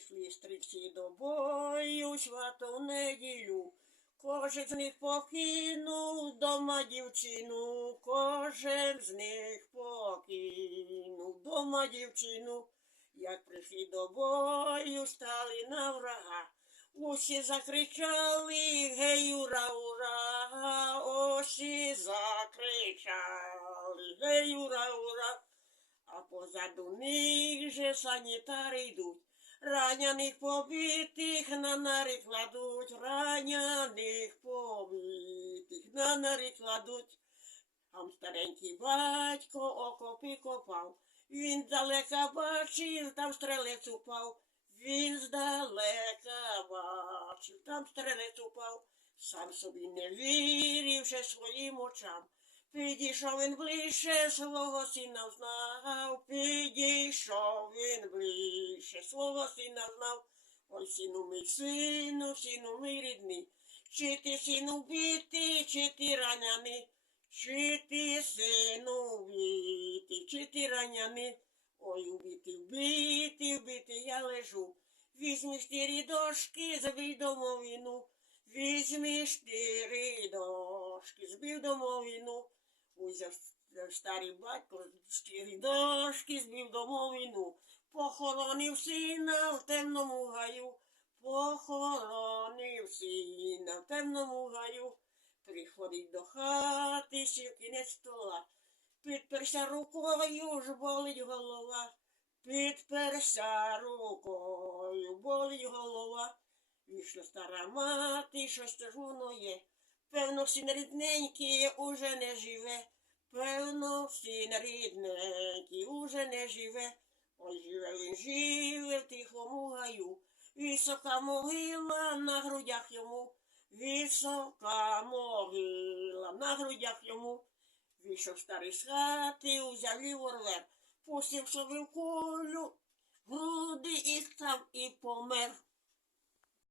Пішли стрільці до бою, свято в неділю. Кожен з них покинув дома дівчину, кожен з них покинув дома дівчину. Як прийшли до бою, стали на врага. Усі закричали гей, ура, ура, усі закричали гей, ура, ура. А позаду них же санітари йдуть. Ранених побитих на нари кладуть, ранених побитих на нари кладуть. Там старенький батько окопи копав. Він здалека бачив, там стрелець упав. Він здалека бачив, там стрелець упав. Сам собі не вірив ще своїм очам. Підійшов він ближче, свого сина знав, підійшов він ближче, свого сина знав. Ой, сину мій, сину, сину мій рідний, чи ти сину вбитий, чи ти раняний, чи ти сину вбитий, чи ти раняний. Ой, убитий, вбитий, вбитий, я лежу. Візьми штирі дошки, збий домовину. Візьми штири дошки, збив домовину. Узяв старий батько штири дошки, збив домовину. Похоронив сина в темному гаю. Похоронив сина в темному гаю. Приходить до хати, сів кінець стола. Підперся рукою, ж болить голова. Підперся рукою, болить голова. Вийшла стара мати, щось це є. Певно, син рідненький уже не живе. Певно, син рідненький уже не живе. Ой, він в тихому гаю. Висока могила на грудях йому. Висока могила на грудях йому. Вийшов старий з хати, узяв ліворвер, пустив собі в кулю, груди і став і помер.